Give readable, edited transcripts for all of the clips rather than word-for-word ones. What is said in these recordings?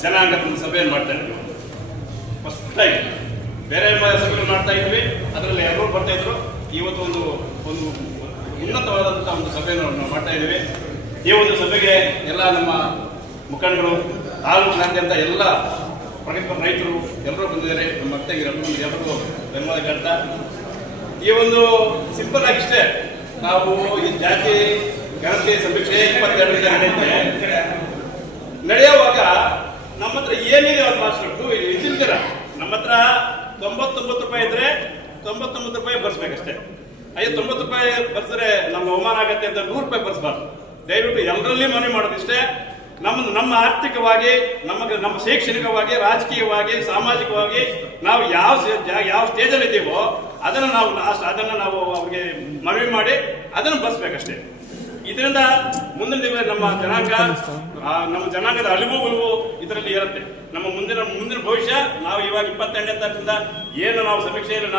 ಜನಾಂಗದ ಒಂದು ಸಭೆಯನ್ನು ಮಾಡ್ತಾ ಇದ್ವಿ. ಫಸ್ಟ್ ಟೈಮ್ ಬೇರೆ ಸಭೆಗಳು ಮಾಡ್ತಾ ಇದ್ವಿ, ಅದರಲ್ಲಿ ಎಲ್ಲರೂ ಬರ್ತಾ ಇದ್ರು. ಇವತ್ತು ಒಂದು ಒಂದು ಉನ್ನತವಾದಂಥ ಒಂದು ಸಭೆಯನ್ನು ನಾವು ಮಾಡ್ತಾ ಇದ್ದೀವಿ. ಈ ಒಂದು ಸಭೆಗೆ ಎಲ್ಲ ನಮ್ಮ ಮುಖಂಡರು, ತಾಲೂಕಿನಾದ್ಯಂತ ಎಲ್ಲ ಪ್ರಗತಿಪರ ರೈತರು ಎಲ್ಲರೂ ಬಂದಿದ್ದಾರೆ. ನಮ್ಮ ಅತ್ತೆಗೆ ಎಲ್ಲರಿಗೂ ಬೆಂಬಲ ಹೇಳ್ತಾ, ಈ ಒಂದು ಸಿಂಪಲ್ ಆಗಿಷ್ಟೇ, ನಾವು ಈ ಜಾತಿ ಗಣತಿ ಸಮೀಕ್ಷೆ 22ರಿಂದ ನಡೆಯುವಾಗ ನಮ್ಮ ಹತ್ರ ಏನಿದೆ ಒಂದು ಮಾಸ್ಟರ್ದು ಇದಿಲ್ದಿರ, ನಮ್ಮ ಹತ್ರ 99 ರೂಪಾಯಿ ಇದ್ರೆ 99 ರೂಪಾಯಿ ಬರ್ಸ್ಬೇಕಷ್ಟೇ. 90 ರೂಪಾಯಿ ಬರ್ಸಿದ್ರೆ ನಮ್ಗೆ ಅವಮಾನ ಆಗತ್ತೆ ಅಂತ 100 ರೂಪಾಯಿ ಬರ್ಸ್ಬಾರ್ದು. ದಯವಿಟ್ಟು ಎಲ್ಲರಲ್ಲಿ ಮನವಿ ಮಾಡೋದಿಷ್ಟೇ, ನಮ್ಮ ಆರ್ಥಿಕವಾಗಿ, ನಮ್ಮ ಶೈಕ್ಷಣಿಕವಾಗಿ, ರಾಜಕೀಯವಾಗಿ, ಸಾಮಾಜಿಕವಾಗಿ ನಾವು ಯಾವ ಸ್ಟೇಜಲ್ಲಿ ಇದ್ದೀವೋ ಅದನ್ನು ನಾವು ಅವ್ರಿಗೆ ಮನವಿ ಮಾಡಿ ಅದನ್ನು ಬರ್ಸ್ಬೇಕಷ್ಟೇ. ಇದರಿಂದ ಮುಂದಿನ ದಿನ ನಮ್ಮ ಜನಾಂಗದ ಅಳಿವು ಉಳಿವು ಇದರಲ್ಲಿ ಇರುತ್ತೆ. ನಮ್ಮ ಮುಂದಿನ ಭವಿಷ್ಯ ನಾವು ಇವಾಗ 22ನೇ ತಾರೀಕಿಂದ ಏನು ನಾವು ಸಮೀಕ್ಷೆಯಲ್ಲಿ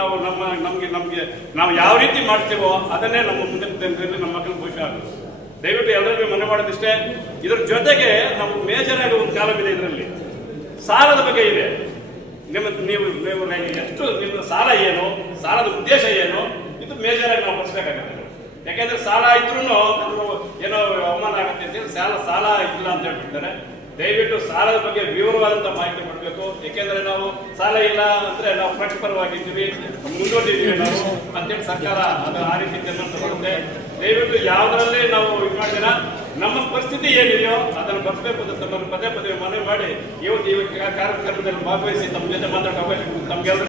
ನಾವು ಯಾವ ರೀತಿ ಮಾಡ್ತೀವೋ ಅದನ್ನೇ ನಮ್ಮ ಮುಂದಿನ ದಿನದಲ್ಲಿ ನಮ್ಮ ಮಕ್ಕಳ ಭವಿಷ್ಯ ಆಗುತ್ತೆ. ದಯವಿಟ್ಟು ಎಲ್ಲರಿಗೂ ಮನವಿ ಮಾಡೋದಿಷ್ಟೇ. ಇದ್ರ ಜೊತೆಗೆ ನಾವು ಮೇಜರ್ ಆಗಿ ಒಂದು ಕಾಲಮ್ ಇದೆ, ಇದರಲ್ಲಿ ಸಾಲದ ಬಗ್ಗೆ ಇದೆ. ನೀವು ಎಷ್ಟು ನಿಮ್ಮ ಸಾಲ ಏನು, ಸಾಲದ ಉದ್ದೇಶ ಏನು, ಇದು ಮೇಜರ್ ಆಗಿ ನಾವು ಬರ್ಸ್ಬೇಕಾಗುತ್ತೆ. ಯಾಕೆಂದ್ರೆ ಸಾಲ ಇದ್ರೂ ಏನೋ ಅವಮಾನ ಆಗುತ್ತೆ ಅಂತೇಳಿ ಸಾಲ ಇಲ್ಲ ಅಂತ ಹೇಳ್ಬಿಡ್ತಾರೆ. ದಯವಿಟ್ಟು ಸಾಲದ ಬಗ್ಗೆ ವಿವರವಾದಂತಹ ಮಾಹಿತಿ ಕೊಡಬೇಕು. ಯಾಕೆಂದ್ರೆ ನಾವು ಸಾಲ ಇಲ್ಲ ಅಂದ್ರೆ ನಾವು ಪ್ರಗತಿಪರವಾಗಿದ್ದೀವಿ, ಮುಂದೋಟಿದ್ದೀವಿ ನಾವು ಅಂತೇಳಿ ಸರ್ಕಾರ ಅದು ಆ ರೀತಿ ತೀರ್ಮಾನ ತಗೊಳುತ್ತೆ. ದಯವಿಟ್ಟು ಯಾವುದರಲ್ಲೇ ನಾವು ಇದು ಮಾಡಿದ್ರೆ ನಮ್ಮ ಪರಿಸ್ಥಿತಿ ಏನಿದೆಯೋ ಅದನ್ನು ಬರ್ಸ್ಬೇಕು ಅಂತ ತಮ್ಮನ್ನು ಪದೇ ಮನವಿ ಮಾಡಿ ಇವತ್ತು ಈ ಕಾರ್ಯಕ್ರಮದಲ್ಲಿ ಭಾಗವಹಿಸಿ ತಮ್ಮ ಜೊತೆ ಮಾತಾಡೋ ಅವಕಾಶ ತಮ್ಗೆಲ್ಲರೂ